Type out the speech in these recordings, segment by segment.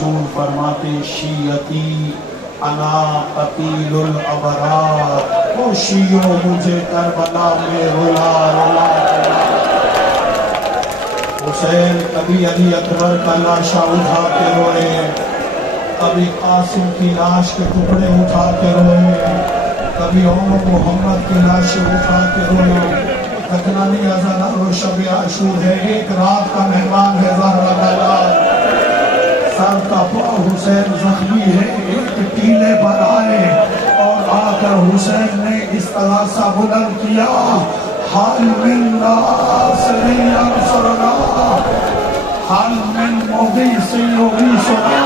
मशहूर फरमाते शीयती अना कतीलुल अबरार, ओ शियो मुझे करबला में रुला रुला। हुसैन कभी अली अकबर का लाशा उठा के रोए, कभी कासिम की लाश के टुकड़े उठा के रोए, कभी मोहम्मद की लाशें उठा के रोए। तकनानी अज़ान और शब आशूर है, एक रात का मेहमान है ज़हरा बैला। सर का पाँव हुसैन जख्मी है, एक टीले पर आए और आकर हुसैन ने इस तरह सा बुलंद किया, हाल मिन नासिरिन यंसुरना, हाल मिन मुगीसिन युगीसुना।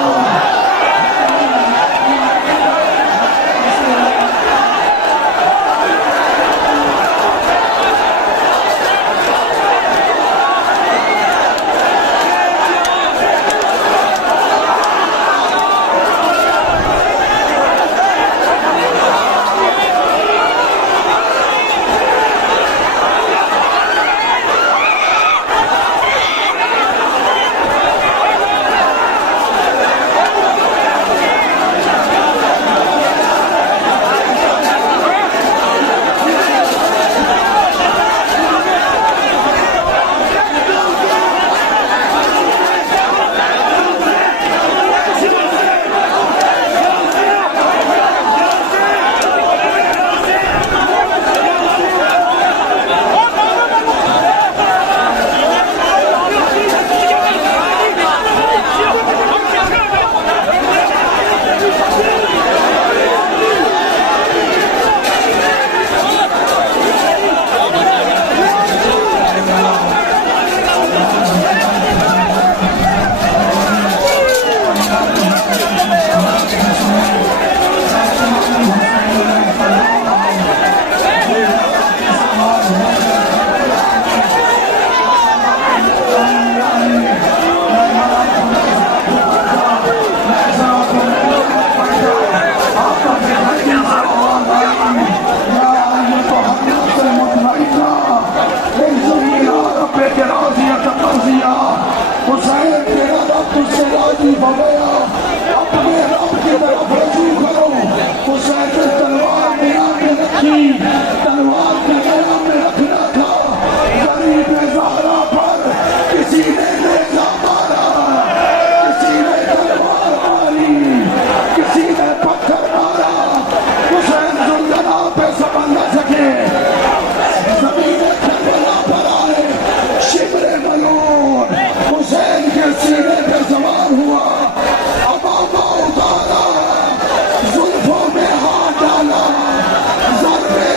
जुल्फों में हाथ डाला, ज़र्रे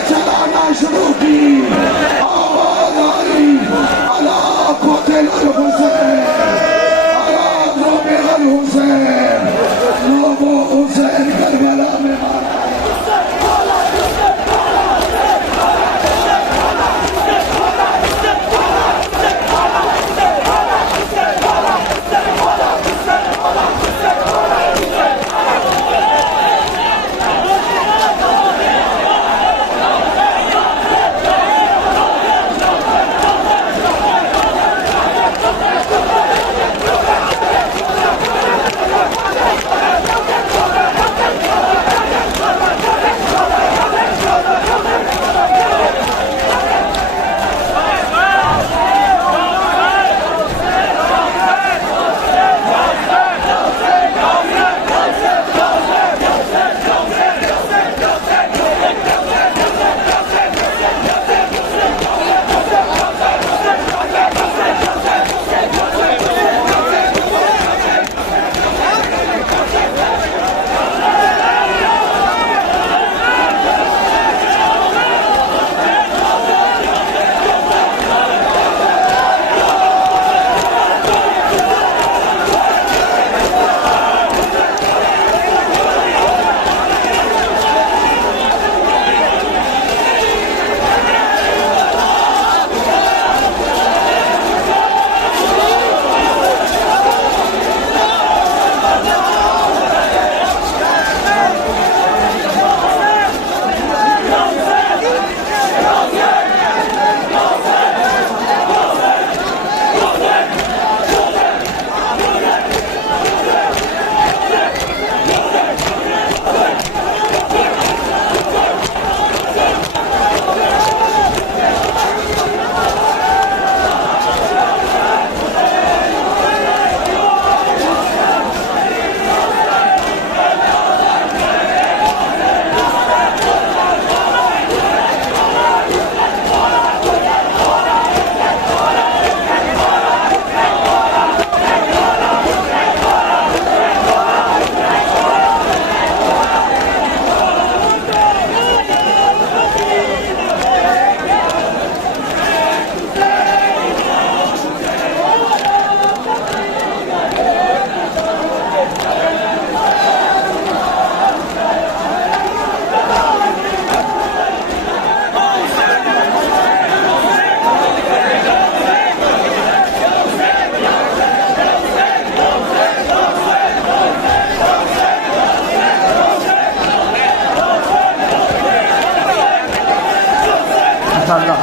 इंशाअल्लाह।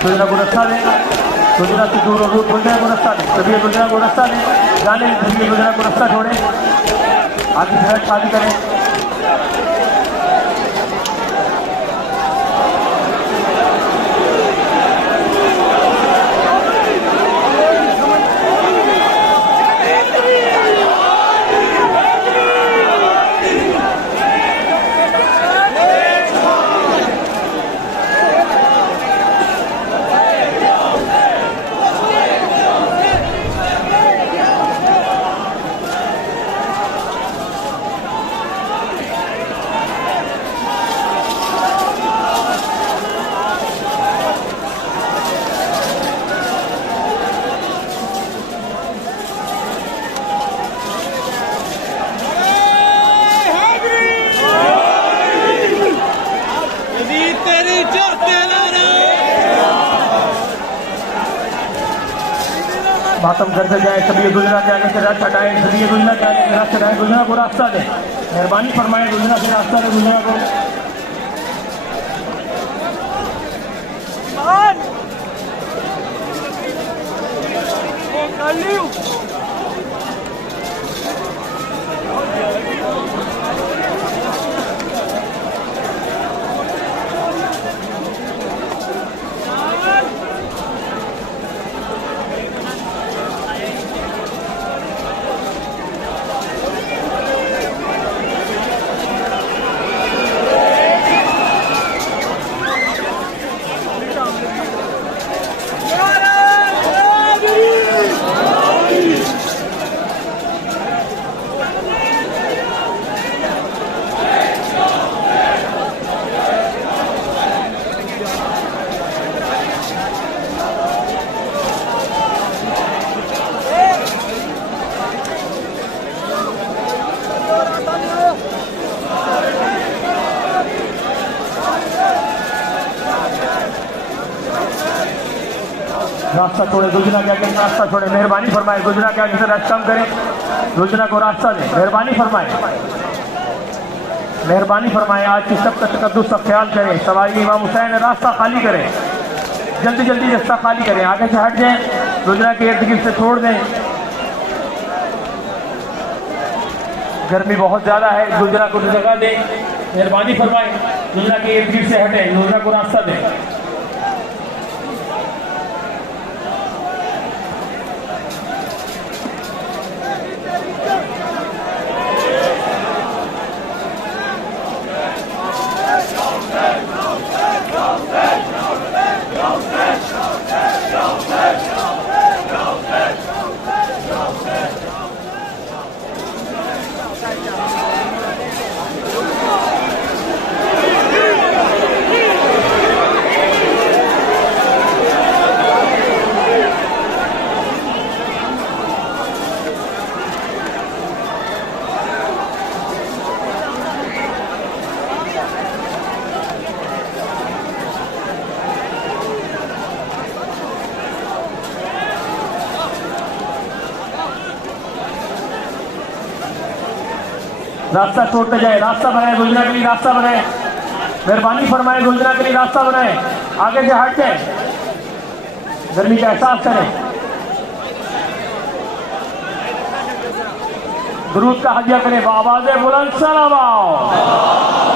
गुजरा को रास्ता दें, गुजरा से दूर और रूट गुजरा को रास्ता दें, सभी गुजरा को रास्ता दें, जाने सभी गुजरा को रास्ता छोड़ें, आगे सड़क खाली करें। मातम करते जाए, सभी गुजरा के आगे से रास्ता हटाएं, सभी गुजरा के आगे से रास्ता हटाएं, गुजरा को रास्ता दें, मेहरबानी फरमाएं, गुजरा से रास्ता दें, गुजरा को। रास्ता छोड़े, गुजरा के आगे रास्ता छोड़े, मेहरबानी फरमाए, गुजरा के आगे से रास्ता कम करें, गुजरा को रास्ता दें, मेहरबानी फरमाए, मेहरबानी फरमाए। आज की सबका तकद्दुस का ख्याल करें, सवारी इमाम हुसैन रास्ता खाली करें, जल्दी जल्दी रास्ता खाली करें, आगे से हट जाएं, गुजरा के इर्द गिर्द से छोड़ दें। गर्मी बहुत ज्यादा है, गुजरा को जगह दें, मेहरबानी फरमाए, गुजरा के इर्द गिर्द से हटें, गुजरा को रास्ता दें। रास्ता छोड़ते जाए, रास्ता बनाए, गुजरा के लिए रास्ता बनाए, मेहरबानी फरमाए, गुजरा के लिए रास्ता बनाए, आगे से हट जाए, गर्मी का एहसास करें। दुरूद का हदिया करें, आवाज़ बुलंद सलाम।